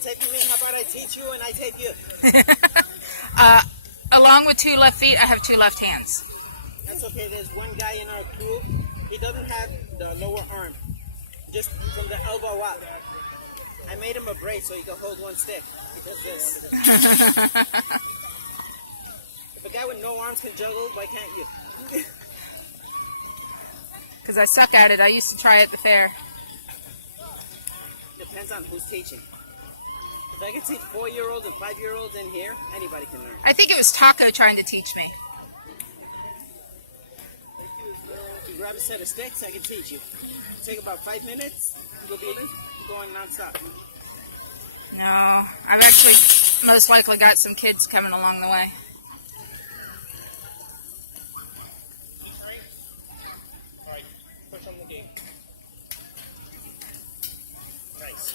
taping me? How about I teach you and I tape you? Along with 2 left feet, I have 2 left hands. That's okay. There's one guy in our crew. He doesn't have the lower arm. Just from the elbow up. I made him a brace so he can hold one stick. He does this. If a guy with no arms can juggle, why can't you? Because I suck at it. I used to try at the fair. Depends on who's teaching. If I can teach 4-year-olds and 5-year-olds in here, anybody can learn. I think it was Taco trying to teach me. You grab a set of sticks, I can teach you. Take about 5 minutes, you'll be going non-stop. No, I've actually most likely got some kids coming along the way. Alright, push on the gate. Nice.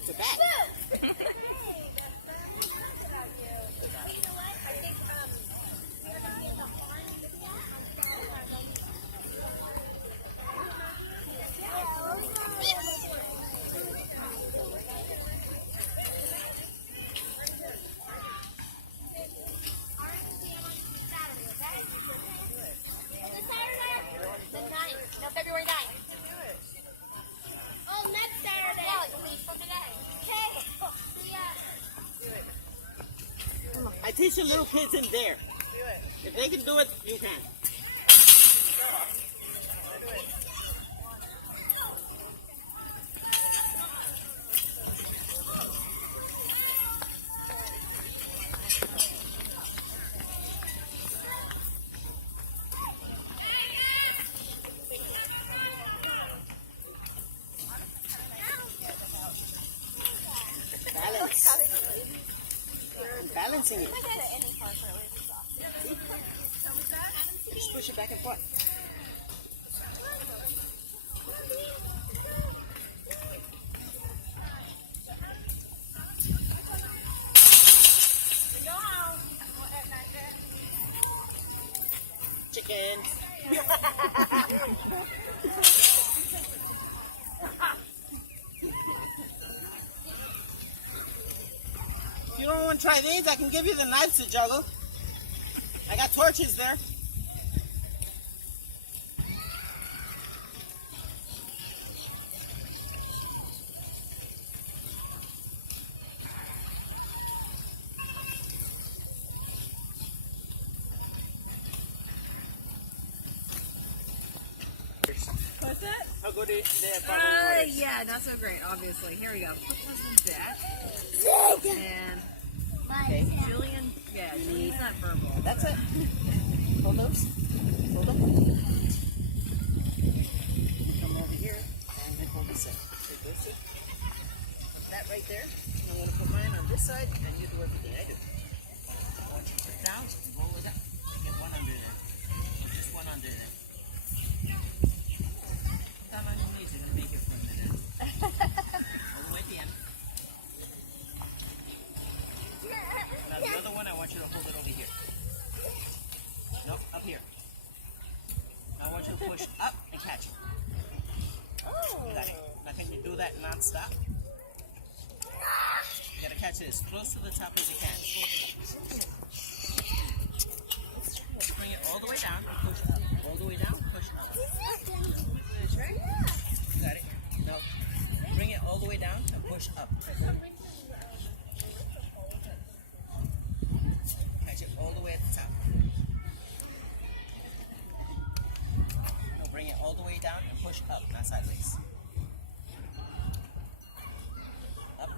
It's a bat. February 9th. Oh, next Saturday. Yeah, you leave for today. Okay. See ya. I teach the little kids in there. If they can do it, you can. Balance. I'm balancing it. Just push it back and forth. Chicken. If you don't want to try these, I can give you the knives to juggle. I got torches there. What's that? How good is that? Yeah, not so great, obviously. Here we go. Put this in that. And Julian, yeah, he's not verbal. That's it. Hold those. Hold them. Come over here and then hold this side. Take this side. Put that right there. And I'm going to put mine on this side and you do everything I do. I want you to put it down, roll it up, and get one under there. Just one under there. Down on your knees, you're going to make it for a minute. All the way at the end. Now the other one, I want you to hold it over here. Nope, up here. Now I want you to push up and catch it. Got it. Now can you do that non-stop? You gotta catch it as close to the top as you can. Bring it all the way down and push up. All the way down, push up. Got it? Now bring it all the way down and push up. Catch it all the way at the top. Now bring it all the way down and push up, not sideways. Up.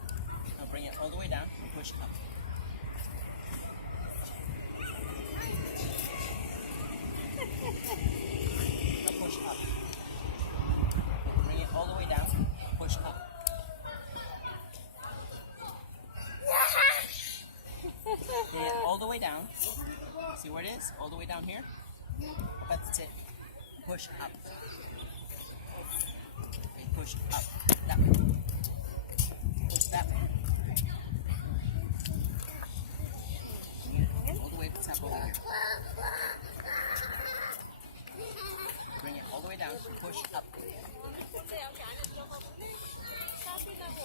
Now bring it all the way down and push up. Now push up. Bring it all the way down, push up. Bring it all the way down. See where it is? All the way down here? That's it. Push up. Okay, push up. That way. Push that way. Bring it all the way to the top over here. push up.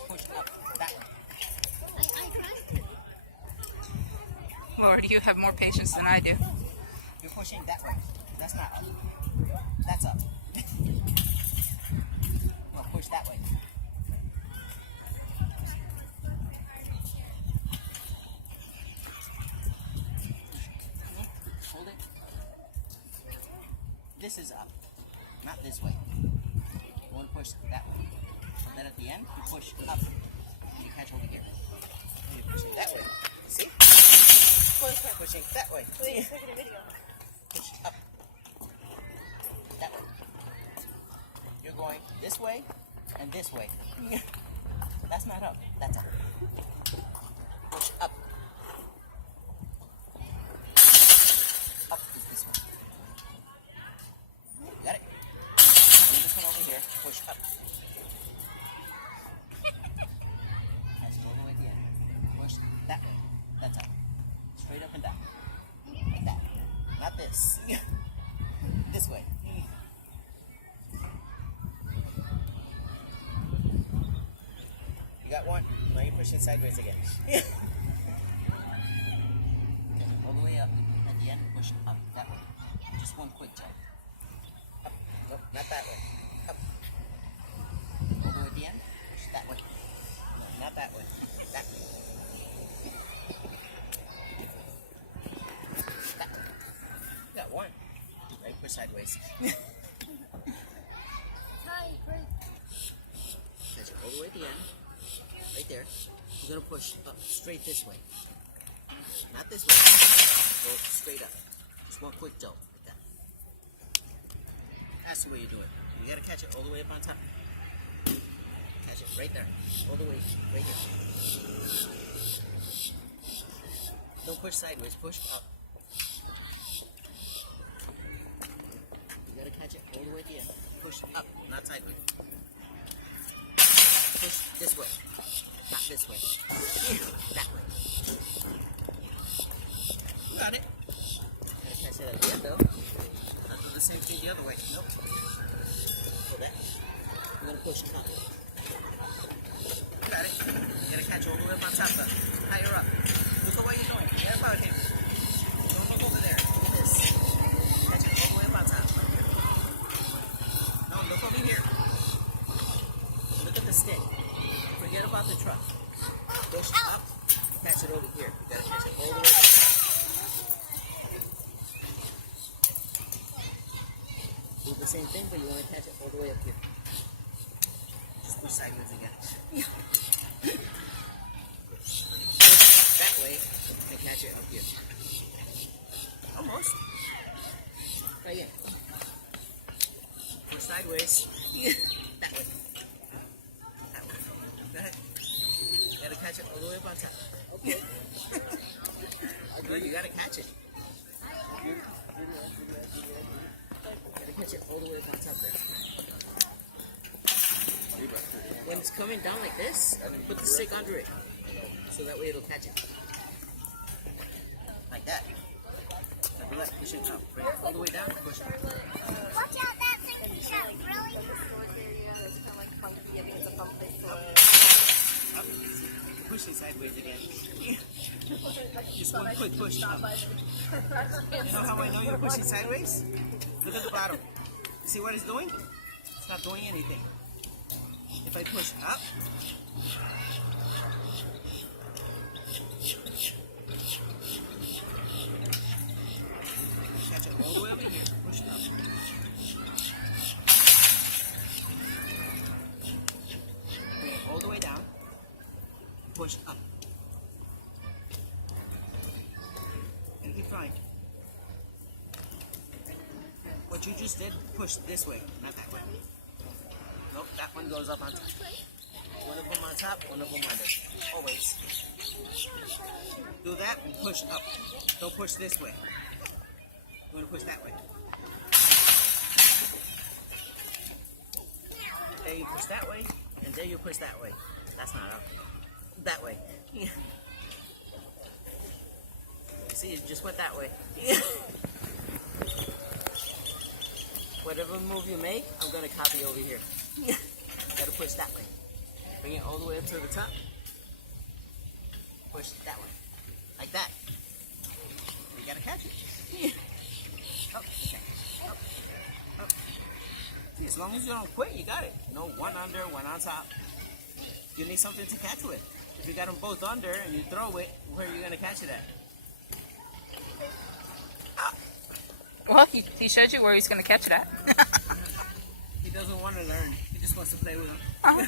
Push up. That way. Lord, you have more patience than I do. You're pushing that way. That's not up. That's up. No, push that way. Hold it. This is up, not this way. You want to push that way. And then at the end, you push up. And you catch over here. And you're pushing that way. See? Pushing that way. Push up. That way. You're going this way and this way. That's not up. That's up. Push up. Up is this one. Got it? And this one over here. Push up. Catch it all the way at the end. Push that way. That's up. Straight up and down. Like that. Not this. This way. You got one. Now you're pushing sideways again. All the way up. At the end, push up that way. Just one quick jump. Up. Nope, not that way. Up. All the way at the end, push that way. No, not that way. That way. That way. You got one. Right, push sideways. Catch it all the way at the end. Right there. We're gonna push up straight this way. Not this way. Go straight up. Just one quick jump like that. That's the way you do it. You gotta catch it all the way up on top. Catch it right there. All the way right here. Don't push sideways, push up. You gotta catch it all the way at the end. Push up, not sideways. Push this way. Not this way. That way. You got it. Gotta catch it at the end though. Not do the same thing the other way. Nope. Hold that. We're gonna push up. You got it. You gotta catch all the way up on top though. Higher up. Look at what you're doing. Forget about him. Don't look over there. Look at this. Catch it all the way up on top. No, look over here. Look at the stick. Forget about the truck. Push up. Catch it over here. You gotta catch it all the way up. Do the same thing, but you want to catch it all the way up here. Just push sideways again. Push that way and catch it up here. Almost. Try again. Push sideways. That way. That way. Go ahead. You gotta catch it all the way up on top. Okay. Good, you gotta catch it. Gotta catch it all the way up on top there. When it's coming down like this, put the stick under it. So that way it'll catch it. Like that. Now do that, push it up. Bring it all the way down, push it. Watch out, that thing is really. Up. Push it sideways again. Just one quick push up. You know how I know you're pushing sideways? Look at the bottom. See what it's doing? It's not doing anything. If I push up, catch it all the way over here. Push it up. Bring it all the way down. Push up. And keep trying. What you just did, push this way, not that way. Nope, that one goes up on top. One of them on top, one of them under. Always. Do that and push up. Don't push this way. You want to push that way. There you push that way, and there you push that way. That's not up. That way. Yeah. See, it just went that way. whatever move you make, I'm gonna copy over here. Gotta push that way. Bring it all the way up to the top. Push it that way. Like that. You gotta catch it. Up, okay. Up, up. See, as long as you don't quit, you got it. No, one under, one on top. You need something to catch with. If you got them both under and you throw it, where are you gonna catch it at? Well, he showed you where he's going to catch it at. He doesn't want to learn. He just wants to play with them. Uh-huh.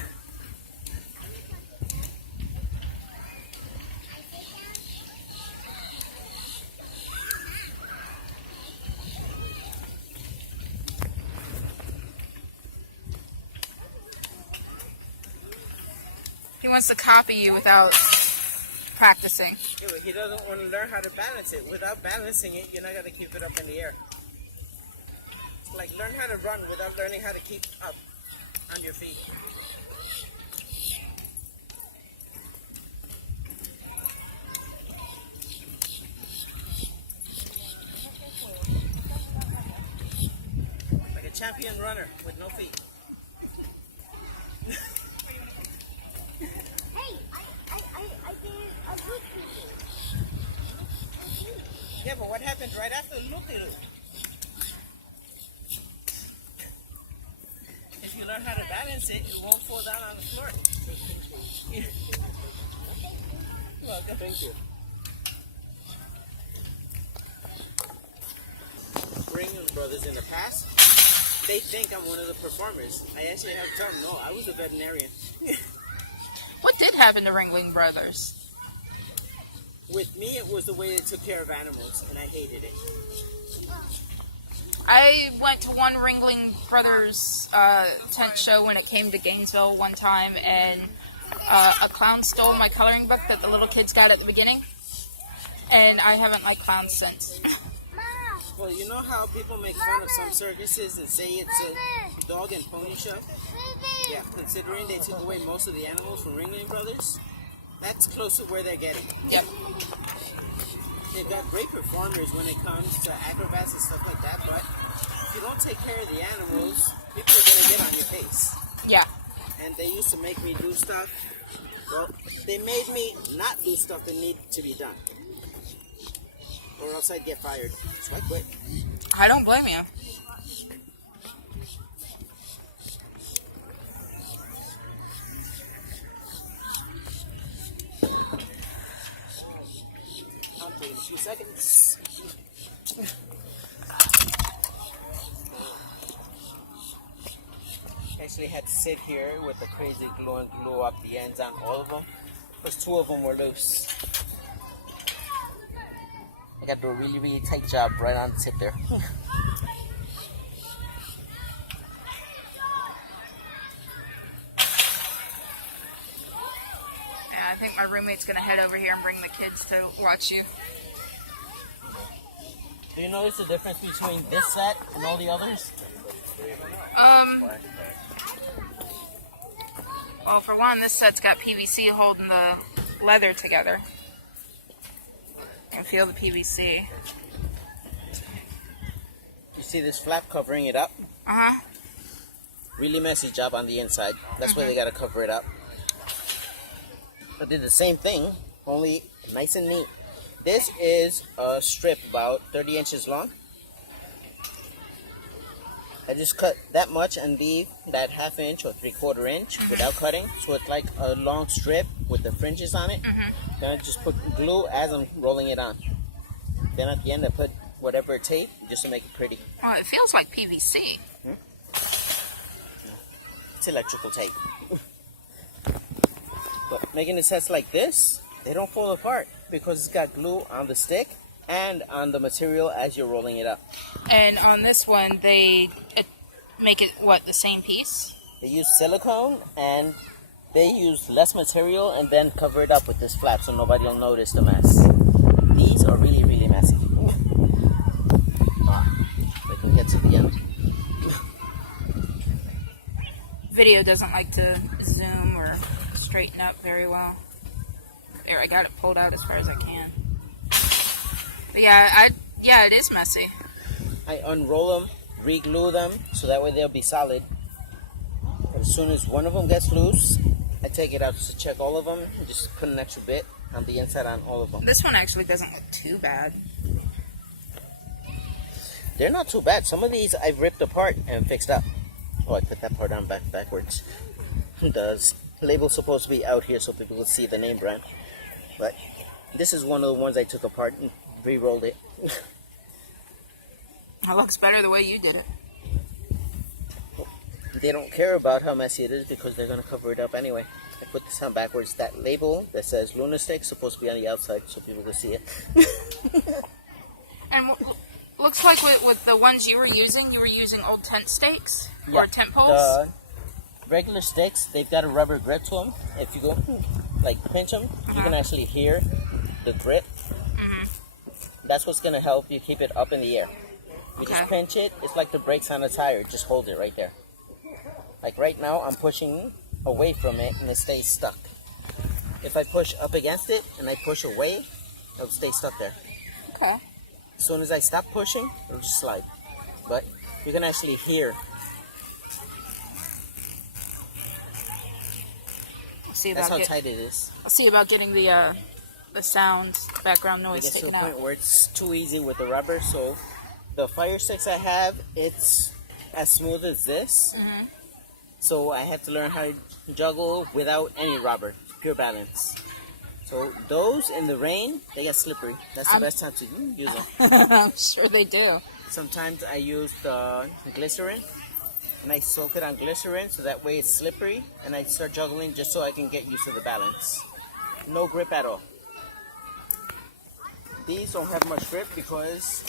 He wants to copy you without practicing. Yeah, but he doesn't want to learn how to balance it. Without balancing it, you're not going to keep it up in the air. It's like learn how to run without learning how to keep up on your feet. Like a champion runner with no feet. Yeah, but what happens right after loop-de-loop? If you learn how to balance it, it won't fall down on the floor. You're welcome. Thank you. Ringling brothers in the past, they think I'm one of the performers. I actually have to tell them, no, I was a veterinarian. What did happen to Ringling Brothers? With me, it was the way they took care of animals, and I hated it. I went to one Ringling Brothers tent show when it came to Gainesville one time, and a clown stole my coloring book that the little kids got at the beginning, and I haven't liked clowns since. Well, you know how people make fun of some circuses and say it's a dog and pony show? Yeah, considering they took away most of the animals from Ringling Brothers, that's close to where they're getting. Yep. They've got great performers when it comes to acrobats and stuff like that, but if you don't take care of the animals, people are going to get on your case. Yeah. And they used to make me do stuff. Well, they made me not do stuff that need to be done. Or else I'd get fired. So I quit. I don't blame you. I'll take a few seconds. Actually had to sit here with the crazy glue and glue up the ends on all of them, because 2 of them were loose. I got to do a really, really tight job right on the tip there. Yeah, I think my roommate's gonna head over here and bring the kids to watch you. Do you notice the difference between this set and all the others? Well, for one, this set's got PVC holding the leather together. You can feel the PVC. You see this flap covering it up? Uh-huh. Really messy job on the inside. That's why they gotta cover it up. I did the same thing, only nice and neat. This is a strip about 30 inches long. I just cut that much and leave that 1/2 inch or 3/4 inch without cutting. So it's like a long strip with the fringes on it. Then I just put glue as I'm rolling it on. Then at the end I put whatever tape just to make it pretty. Well, it feels like PVC. It's electrical tape. But making the sets like this, they don't fall apart because it's got glue on the stick and on the material as you're rolling it up. And on this one, they make it, what, the same piece? They use silicone and they use less material and then cover it up with this flap so nobody will notice the mess. These are really, really messy. We can get to the end. Video doesn't like to zoom or straighten up very well. There, I got it pulled out as far as I can. But yeah, it is messy. I unroll them re-glue them so that way they'll be solid. But as soon as one of them gets loose, I take it out to check all of them and just put an extra bit on the inside on all of them. This one actually doesn't look too bad. They're not too bad. Some of these I've ripped apart and fixed up. Oh, I put that part on backwards. The label's supposed to be out here so people will see the name brand. But this is one of the ones I took apart and re-rolled it. It looks better the way you did it. They don't care about how messy it is because they're going to cover it up anyway. I put this on backwards. That label that says Luna Steak is supposed to be on the outside so people can see it. And looks like with the ones you were using old tent stakes or tent poles? The regular sticks, they've got a rubber grip to them. If you go, like, pinch them, you can actually hear the grip. That's what's going to help you keep it up in the air. You just pinch it. It's like the brakes on a tire. Just hold it right there. Like right now, I'm pushing away from it and it stays stuck. If I push up against it and I push away, it'll stay stuck there. Okay. As soon as I stop pushing, it'll just slide. But you can actually hear. That's how tight it is. I'll see about getting the sound background It noise gets to a taken point out. where it's too easy with the rubber. So the fire sticks I have, it's as smooth as this. So I had to learn how to juggle without any rubber, pure balance. So those in the rain, they get slippery. That's the best time to use them. I'm sure they do. Sometimes I use the glycerin and I soak it on glycerin so that way it's slippery and I start juggling just so I can get used to the balance. No grip at all. These don't have much grip because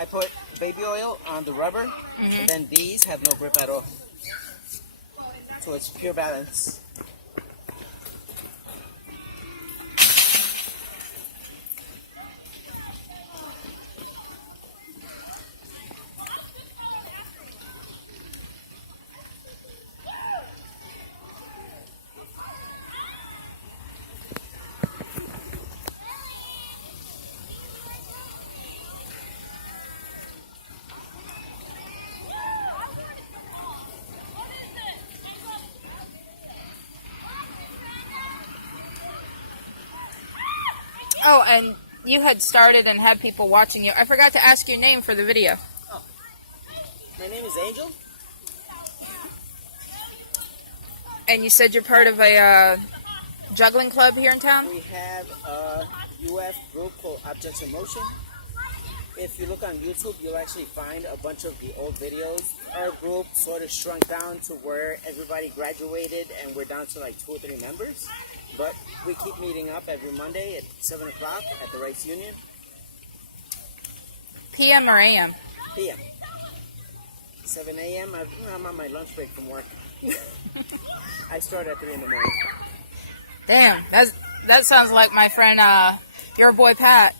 I put baby oil on the rubber and then these have no grip at all. So it's pure balance. Oh, and you had started and had people watching you. I forgot to ask your name for the video. Oh. My name is Angel. And you said you're part of a juggling club here in town? We have a UF group called Objects in Motion. If you look on YouTube, you'll actually find a bunch of the old videos. Our group sort of shrunk down to where everybody graduated and we're down to like 2 or 3 members. But we keep meeting up every Monday at 7 o'clock at the Rice Union. PM or AM? PM. 7 a.m. I'm on my lunch break from work. I start at 3 in the morning. Damn, that sounds like my friend, your boy Pat.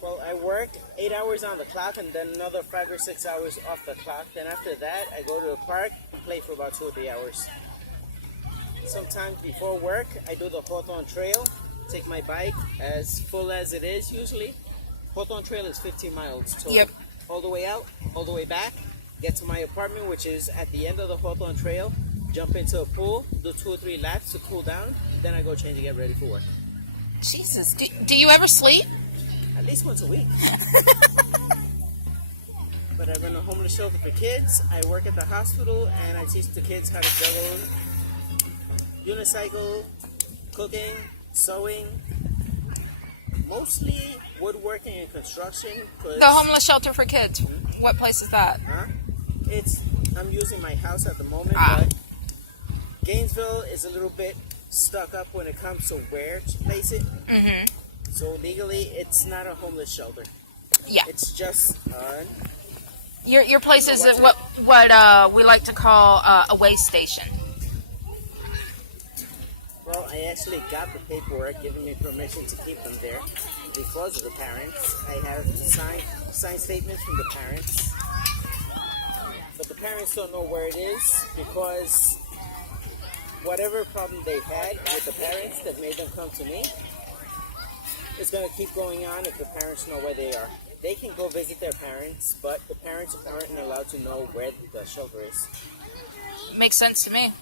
Well, I work 8 hours on the clock and then another 5 or 6 hours off the clock. Then after that, I go to the park and play for about 2 or 3 hours. Sometimes before work, I do the Hawthorne Trail. Take my bike as full as it is usually. Hawthorne Trail is 15 miles. So all the way out, all the way back. Get to my apartment, which is at the end of the Hawthorne Trail. Jump into a pool, do 2 or 3 laps to cool down. Then I go change and get ready for work. Jesus, do you ever sleep? At least once a week. But I run a homeless shelter for kids. I work at the hospital and I teach the kids how to juggle, unicycle, cooking, sewing, mostly woodworking and construction. The homeless shelter for kids. What place is that? I'm using my house at the moment, but Gainesville is a little bit stuck up when it comes to where to place it. So legally, it's not a homeless shelter. Yeah. It's just your place is what we like to call a way station. Well, I actually got the paperwork giving me permission to keep them there because of the parents. I have signed statements from the parents. But the parents don't know where it is because whatever problem they had with the parents that made them come to me is going to keep going on if the parents know where they are. they can go visit their parents, but the parents aren't allowed to know where the shelter is. Makes sense to me.